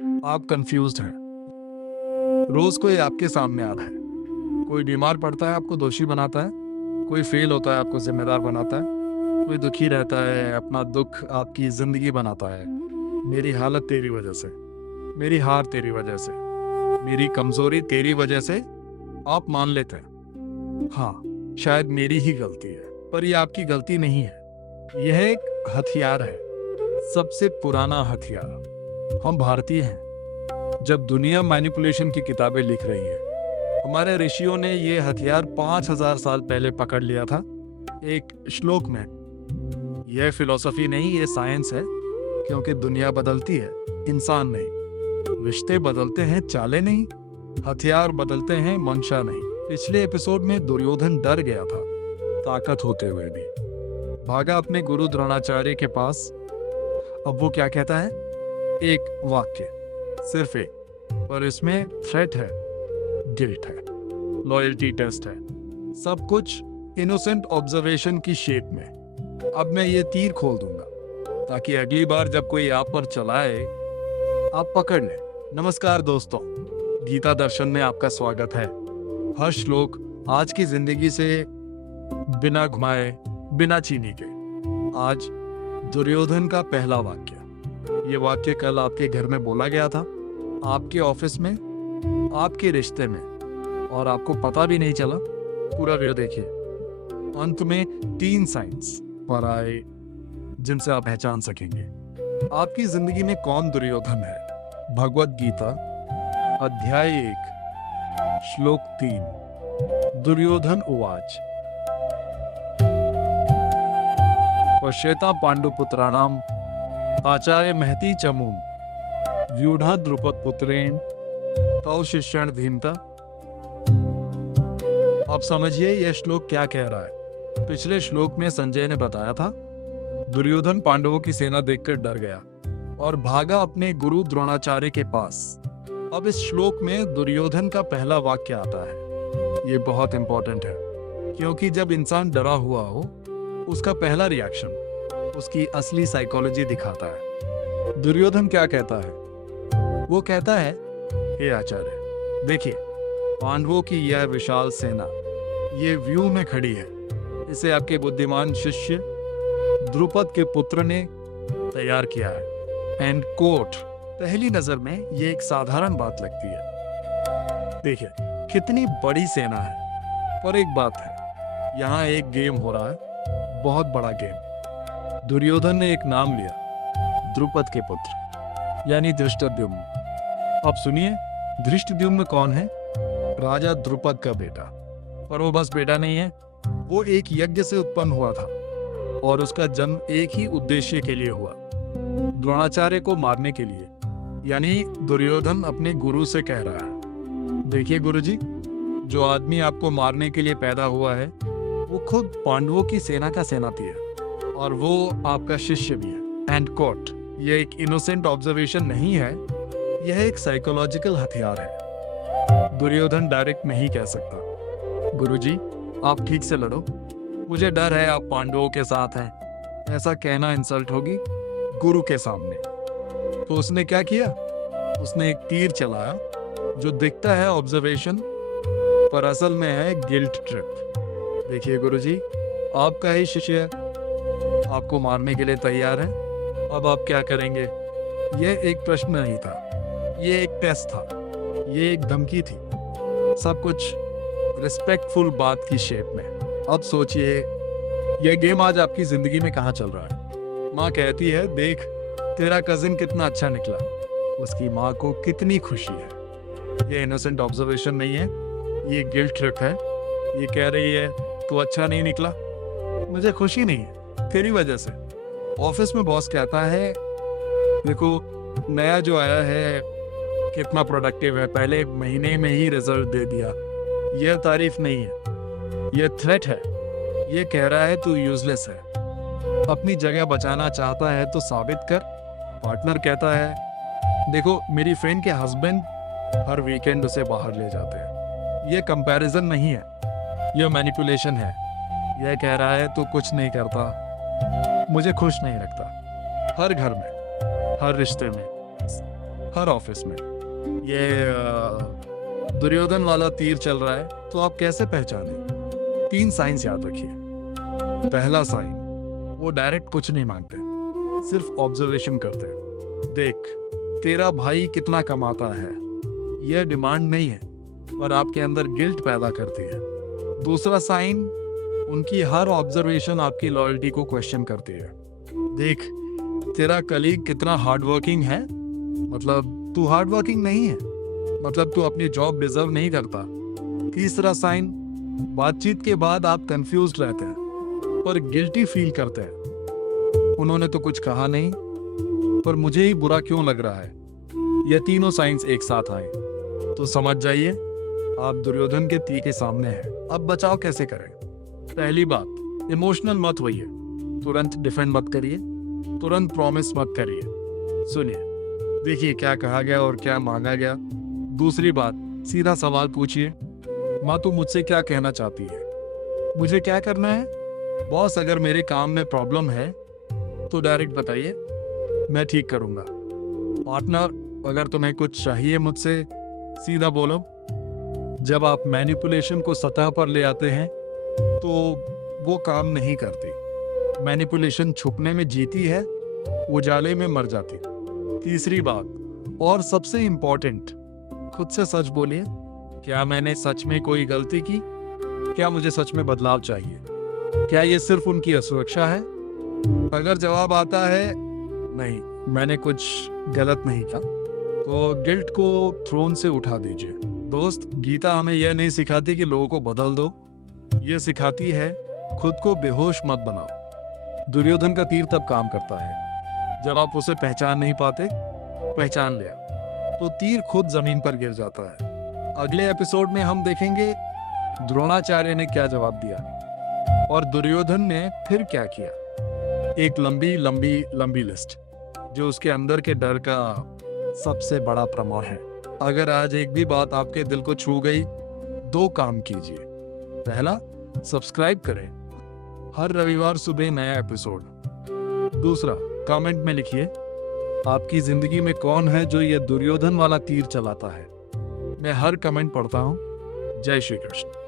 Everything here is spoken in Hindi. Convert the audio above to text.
आप कंफ्यूज्ड हैं। रोज कोई आपके सामने आ रहा है। कोई बीमार पड़ता है, आपको दोषी बनाता है। कोई फेल होता है, आपको जिम्मेदार बनाता है। कोई दुखी रहता है, अपना दुख आपकी जिंदगी बनाता है। मेरी हालत तेरी वजह से, मेरी हार तेरी वजह से, मेरी कमजोरी तेरी वजह से आप मान लेते हैं। हाँ, शायद मेरी ही गलती है, पर यह आपकी गलती नहीं है। यह एक हथियार है, सबसे पुराना हथियार। हम भारतीय हैं। जब दुनिया मैनिपुलेशन की किताबें लिख रही है, हमारे ऋषियों ने यह हथियार 5000 साल पहले पकड़ लिया था एक श्लोक में। यह फिलॉसफी नहीं, यह साइंस है। क्योंकि दुनिया बदलती है, इंसान नहीं। रिश्ते बदलते हैं, चालें नहीं। हथियार बदलते हैं, मंशा नहीं। पिछले एपिसोड में दुर्योधन डर गया था, ताकत होते हुए भी भागा अपने गुरु द्रोणाचार्य के पास। अब वो क्या कहता है? एक वाक्य, सिर्फ एक, पर इसमें थ्रेट है, गिल्ट है, लॉयल्टी टेस्ट है, सब कुछ इनोसेंट ऑब्जर्वेशन की शेप में। अब मैं ये तीर खोल दूंगा ताकि अगली बार जब कोई आप पर चलाए, आप पकड़ लें। नमस्कार दोस्तों, गीता दर्शन में आपका स्वागत है। हर श्लोक आज की जिंदगी से बिना घुमाए, बिना चीनी के। आज दुर्योधन का पहला वाक्य। ये वाक्य कल आपके घर में बोला गया था, आपके ऑफिस में, आपके रिश्ते में, और आपको पता भी नहीं चला। पूरा वीडियो देखिए। अंत में 3 साइंस पर आए जिनसे आप पहचान सकेंगे आपकी जिंदगी में कौन दुर्योधन है। भगवत गीता अध्याय 1 श्लोक 3। दुर्योधन उवाच पश्येता पांडुपुत्राणाम आचार्य महती चमूम व्यूढ़ा द्रुपद पुत्रेण तौ शिष्यण धीमता। अब समझिए यह श्लोक क्या कह रहा है। पिछले श्लोक में संजय ने बताया था दुर्योधन पांडवों की सेना देखकर डर गया और भागा अपने गुरु द्रोणाचार्य के पास। अब इस श्लोक में दुर्योधन का पहला वाक्य आता है। ये बहुत इंपॉर्टेंट है, क्योंकि जब इंसान डरा हुआ हो, उसका पहला रिएक्शन उसकी असली साइकोलॉजी दिखाता है। दुर्योधन क्या कहता है? वो कहता है, हे आचार्य, देखिए पांडवों की यह विशाल सेना ये व्यू में खड़ी है। इसे आपके बुद्धिमान शिष्य द्रुपद के पुत्र ने तैयार किया है। End quote. पहली नजर में ये एक साधारण बात लगती है। देखिए कितनी बड़ी सेना है, पर एक बात है, यहाँ एक गेम हो रहा है, बहुत बड़ा गेम। दुर्योधन ने एक नाम लिया, द्रुपद के पुत्र, यानी धृष्टद्युम्न। अब सुनिए, धृष्टद्युम्न कौन है? राजा द्रुपद का बेटा। पर वो बस बेटा नहीं है, वो एक यज्ञ से उत्पन्न हुआ था और उसका जन्म एक ही उद्देश्य के लिए हुआ, द्रोणाचार्य को मारने के लिए। यानी दुर्योधन अपने गुरु से कह रहा है, देखिए गुरुजी, जो आदमी आपको मारने के लिए पैदा हुआ है वो खुद पांडवों की सेना का सेनापति है और वो आपका शिष्य भी है। End quote. यह एक इनोसेंट ऑब्जर्वेशन नहीं है, यह एक साइकोलॉजिकल हथियार है। दुर्योधन डायरेक्ट नहीं कह सकता, गुरुजी आप ठीक से लड़ो, मुझे डर है आप पांडवों के साथ हैं। ऐसा कहना इंसल्ट होगी गुरु के सामने। तो उसने क्या किया? उसने एक तीर चलाया जो दिखता है ऑब्जर्वेशन, पर असल में है गिल्ट ट्रिप। देखिए गुरुजी, आपका ही शिष्य आपको मारने के लिए तैयार है, अब आप क्या करेंगे? यह एक प्रश्न नहीं था, यह एक टेस्ट था, यह एक धमकी थी, सब कुछ रिस्पेक्टफुल बात की शेप में। अब सोचिए, यह गेम आज आपकी जिंदगी में कहाँ चल रहा है? माँ कहती है, देख तेरा कजिन कितना अच्छा निकला, उसकी माँ को कितनी खुशी है। ये इनोसेंट ऑब्जर्वेशन नहीं है, ये गिल्ट ट्रिप है। ये कह रही है तू अच्छा नहीं निकला, मुझे खुशी नहीं है तेरी वजह से। ऑफिस में बॉस कहता है, देखो नया जो आया है कितना प्रोडक्टिव है, पहले महीने में ही रिजल्ट दे दिया। यह तारीफ नहीं है, यह थ्रेट है। यह कह रहा है तू यूजलेस है, अपनी जगह बचाना चाहता है तो साबित कर। पार्टनर कहता है, देखो मेरी फ्रेंड के हस्बैंड हर वीकेंड उसे बाहर ले जाते हैं। यह कंपैरिजन नहीं है, यह मैनिपुलेशन है। यह कह रहा है तू कुछ नहीं करता, मुझे खुश नहीं रखता। हर घर में, हर रिश्ते में हर ऑफिस में ये दुर्योधन वाला तीर चल रहा है, तो आप कैसे पहचाने? 3 साइंस याद रखिए। पहला साइन, वो डायरेक्ट कुछ नहीं मांगते, सिर्फ ऑब्जर्वेशन करते हैं। देख, तेरा भाई कितना कमाता है, यह डिमांड नहीं है, पर आपके अंदर गिल्ट पैदा करती है। दूसरा साइन, उनकी हर ऑब्जर्वेशन आपकी लॉयल्टी को क्वेश्चन करती है। देख, तेरा कलीग कितना हार्ड वर्किंग है, मतलब तू हार्ड वर्किंग नहीं है, मतलब तू अपनी जॉब डिजर्व नहीं करता। तीसरा साइन, बातचीत के बाद आप कंफ्यूज्ड रहते हैं पर गिल्टी फील करते हैं। उन्होंने तो कुछ कहा नहीं, पर मुझे ही बुरा क्यों लग रहा है। ये तीनों साइंस एक साथ आए तो समझ जाइए आप दुर्योधन के तीर के सामने हैं। अब बचाव कैसे करें? पहली बात, इमोशनल मत होइए, तुरंत डिफेंड मत करिए, तुरंत प्रॉमिस मत करिए। सुनिए, देखिए क्या कहा गया और क्या मांगा गया। दूसरी बात, सीधा सवाल पूछिए, माँ तू मुझसे क्या कहना चाहती है, मुझे क्या करना है? बॉस, अगर मेरे काम में प्रॉब्लम है तो डायरेक्ट बताइए, मैं ठीक करूंगा। पार्टनर, अगर तुम्हें कुछ चाहिए मुझसे, सीधा बोलो। जब आप मैनिपुलेशन को सतह पर ले आते हैं तो वो काम नहीं करती। मैनिपुलेशन छुपने में जीती है, उजाले में मर जाती। तीसरी बात और सबसे इंपॉर्टेंट, खुद से सच बोलिए, क्या मैंने सच में कोई गलती की? क्या मुझे सच में बदलाव चाहिए? क्या ये सिर्फ उनकी असुरक्षा है? अगर जवाब आता है नहीं, मैंने कुछ गलत नहीं किया, तो गिल्ट को थ्रोन से उठा दीजिए। दोस्त, गीता हमें यह नहीं सिखाती कि लोगों को बदल दो, यह सिखाती है खुद को बेहोश मत बनाओ। दुर्योधन का तीर तब काम करता है जब आप उसे पहचान नहीं पाते, पहचान लिया तो तीर खुद जमीन पर गिर जाता है। अगले एपिसोड में हम देखेंगे द्रोणाचार्य ने क्या जवाब दिया और दुर्योधन ने फिर क्या किया। एक लंबी लंबी लंबी लिस्ट जो उसके अंदर के डर का सबसे बड़ा प्रमाण है। अगर आज एक भी बात आपके दिल को छू गई, 2 काम कीजिए। पहला, सब्सक्राइब करें, हर रविवार सुबह नया एपिसोड। दूसरा, कमेंट में लिखिए आपकी जिंदगी में कौन है जो ये दुर्योधन वाला तीर चलाता है। मैं हर कमेंट पढ़ता हूँ। जय श्री कृष्ण।